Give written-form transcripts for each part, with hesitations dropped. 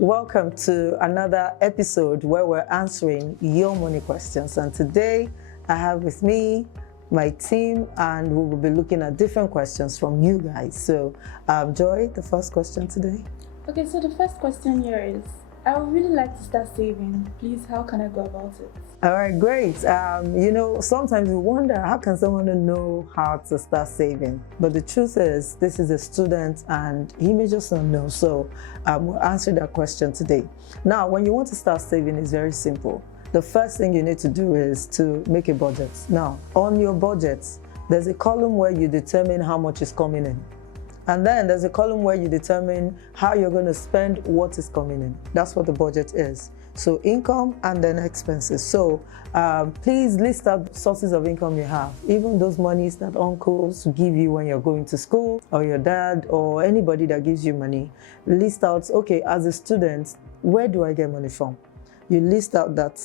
Welcome to another episode where we're answering your money questions. And today I have with me my team, and we will be looking at different questions from you guys. So, Joy, the first question today. Okay, so the first question here is, I would really like to start saving. Please, how can I go about it? All right, great. Sometimes we wonder, how can someone know how to start saving? But the truth is, this is a student and he may just not know. So we'll answer that question today. Now, when you want to start saving, it's very simple. The first thing you need to do is to make a budget. Now, on your budget, there's a column where you determine how much is coming in. And then there's a column where you determine how you're going to spend what is coming in. That's what the budget is. So income and then expenses. So please list out sources of income you have. Even those monies that uncles give you when you're going to school, or your dad, or anybody that gives you money. List out, okay, as a student, where do I get money from? You list out that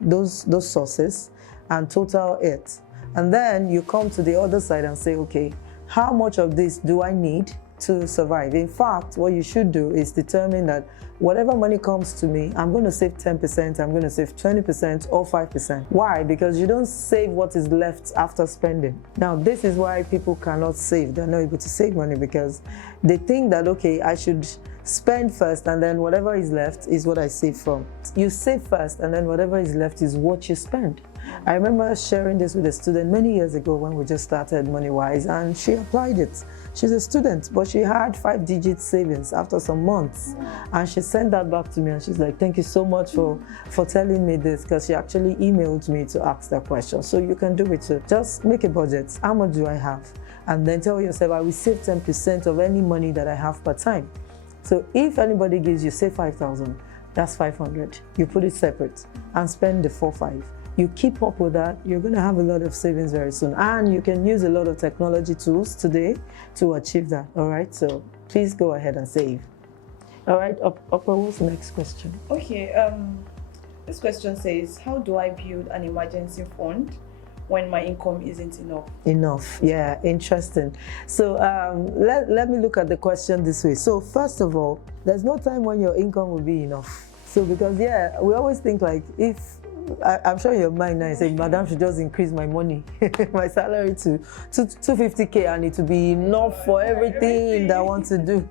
those sources and total it. And then you come to the other side and say, okay, how much of this do I need to survive? In fact, what you should do is determine that whatever money comes to me, I'm going to save 10%, I'm going to save 20% or 5%. Why? Because you don't save what is left after spending. Now, this is why people cannot save. They're not able to save money because they think that, okay, I should spend first and then whatever is left is what I save from. You save first and then whatever is left is what you spend. I remember sharing this with a student many years ago when we just started MoneyWise, and she applied it. She's a student, but she had 5-digit savings after some months. And she sent that back to me and she's like, thank you so much for telling me this, because she actually emailed me to ask that question. So you can do it too. Just make a budget. How much do I have? And then tell yourself, I will save 10% of any money that I have per time. So if anybody gives you, say 5,000, that's 500. You put it separate and spend the 4-5. You keep up with that, you're going to have a lot of savings very soon. And you can use a lot of technology tools today to achieve that. All right, so please go ahead and save. All right, Upper, what's the next question? Okay, this question says, how do I build an emergency fund when my income isn't enough? Yeah, interesting. So let me look at the question this way. So first of all, there's no time when your income will be enough. So because, we always think like, if I'm sure your mind now is saying, Madam should just increase my money, my salary to 250K, and it will be enough for everything that I want to do.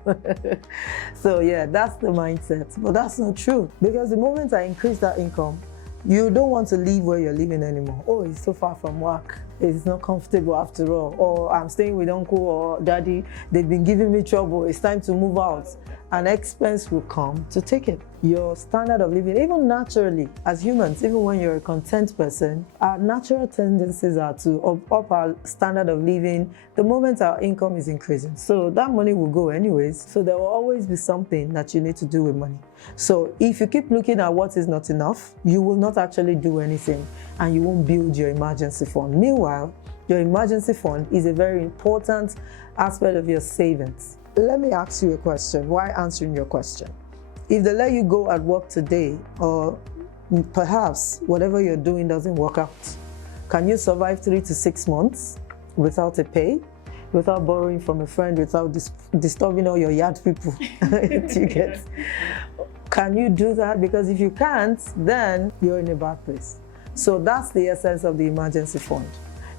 So that's the mindset. But that's not true, because the moment I increase that income, you don't want to live where you're living anymore. Oh, it's so far from work. It's not comfortable after all. Or I'm staying with uncle or daddy. They've been giving me trouble. It's time to move out. An expense will come to take it. Your standard of living, even naturally, as humans, even when you're a content person, our natural tendencies are to up our standard of living the moment our income is increasing. So that money will go anyways. So there will always be something that you need to do with money. So if you keep looking at what is not enough, you will not actually do anything and you won't build your emergency fund. Meanwhile, your emergency fund is a very important aspect of your savings. Let me ask you a question while answering your question. If they let you go at work today, or perhaps whatever you're doing doesn't work out, can you survive 3 to 6 months without a pay, without borrowing from a friend, without disturbing all your yard people? You get? Can you do that? Because if you can't, then you're in a bad place. So that's the essence of the emergency fund.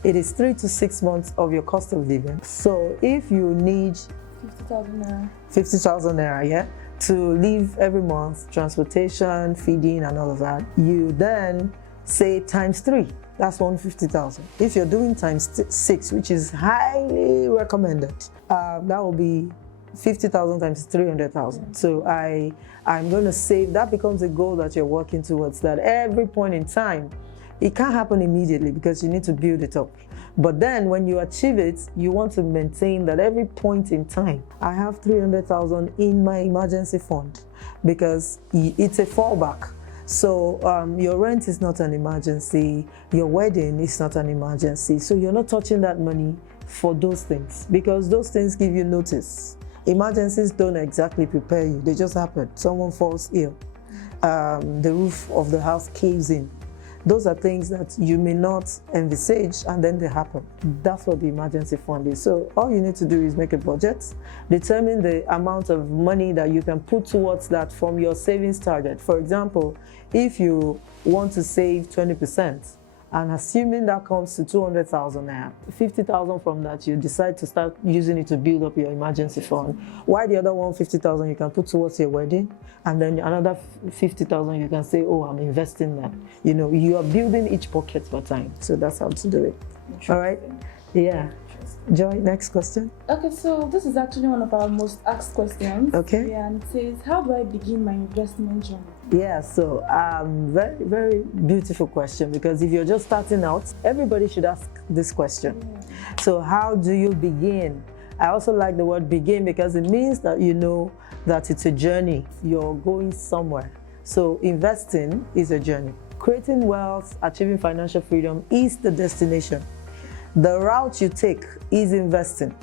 It is 3 to 6 months of your cost of living. So if you need 50,000 naira. 50,000 naira, to live every month, transportation, feeding, and all of that, you then say times 3. That's 150,000. If you're doing times 6, which is highly recommended, that will be 50,000 times 300,000. So I'm going to save. That becomes a goal that you're working towards. That every point in time, it can't happen immediately because you need to build it up. But then when you achieve it, you want to maintain that every point in time, I have 300,000 in my emergency fund, because it's a fallback. So your rent is not an emergency, your wedding is not an emergency. So you're not touching that money for those things, because those things give you notice. Emergencies don't exactly prepare you, they just happen. Someone falls ill, the roof of the house caves in. Those are things that you may not envisage and then they happen. That's what the emergency fund is. So all you need to do is make a budget, determine the amount of money that you can put towards that from your savings target. For example, if you want to save 20%, and assuming that comes to 200,000 naira, 50,000 from that, you decide to start using it to build up your emergency fund. Why the other 150,000 you can put towards your wedding, and then another 50,000 you can say, oh, I'm investing that. You know, you are building each pocket per time. So that's how to do it. All right? Yeah. Joy, next question. Okay, so this is actually one of our most asked questions. Okay. Yeah, and it says, how do I begin my investment journey? Yeah, so very, very beautiful question, because if you're just starting out, everybody should ask this question. Yeah. So how do you begin? I also like the word begin because it means that you know that it's a journey. You're going somewhere. So investing is a journey. Creating wealth, achieving financial freedom is the destination. The route you take is investing,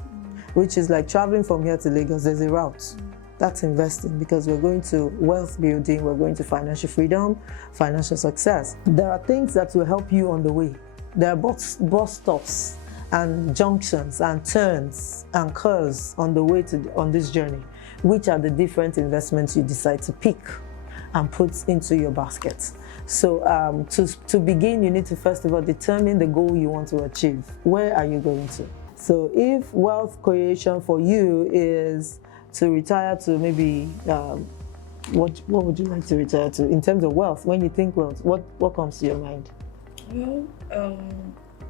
which is like traveling from here to Lagos. There's a route. That's investing, because we're going to wealth building, we're going to financial freedom, financial success. There are things that will help you on the way. There are bus stops and junctions and turns and curves on the way on this journey, which are the different investments you decide to pick and put into your basket. So to begin, you need to first of all determine the goal you want to achieve. Where are you going to? So if wealth creation for you is to retire to maybe, what would you like to retire to in terms of wealth? When you think wealth, what comes to your mind? Well,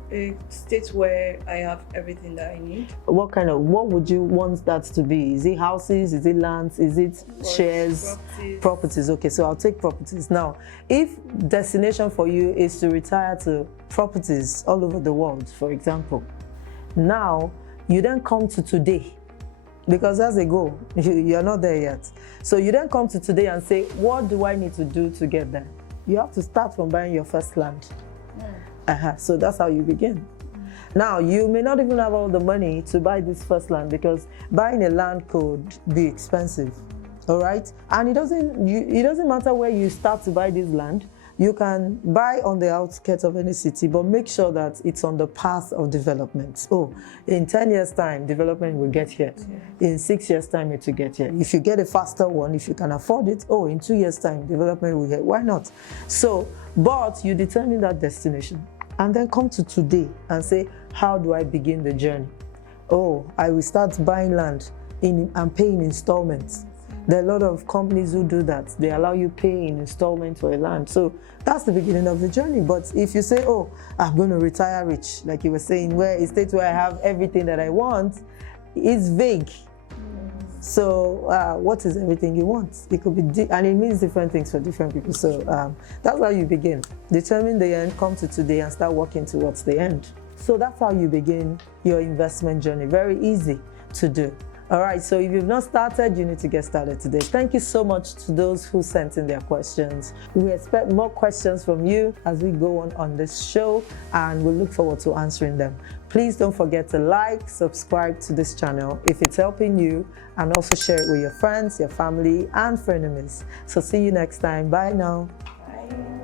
a state where I have everything that I need. What would you want that to be? Is it houses? Is it lands? Is it shares? Properties. Okay, so I'll take properties. Now, if destination for you is to retire to properties all over the world, for example, now you then come to today, because that's a goal. You're not there yet. So you then come to today and say, what do I need to do to get there? You have to start from buying your first land. So that's how you begin. Now, you may not even have all the money to buy this first land, because buying a land could be expensive, all right? And it doesn't matter where you start to buy this land. You can buy on the outskirts of any city, but make sure that it's on the path of development. Oh, in 10 years' time, development will get here. In 6 years' time, it will get here. If you get a faster one, if you can afford it, oh, in 2 years' time, development will get. Why not? So, but you determine that destination and then come to today and say, how do I begin the journey? Oh, I will start buying land and paying installments. There are a lot of companies who do that. They allow you pay in installment for a land. So that's the beginning of the journey. But if you say, oh, I'm going to retire rich, like you were saying, where a state where I have everything that I want, it's vague. So what is everything you want? It could be, and it means different things for different people. So that's how you begin. Determine the end, come to today and start working towards the end. So that's how you begin your investment journey. Very easy to do. All right, so if you've not started, you need to get started today. Thank you so much to those who sent in their questions. We expect more questions from you as we go on this show, and we look forward to answering them. Please don't forget to like, subscribe to this channel if it's helping you, and also share it with your friends, your family, and frenemies. So see you next time. Bye now. Bye.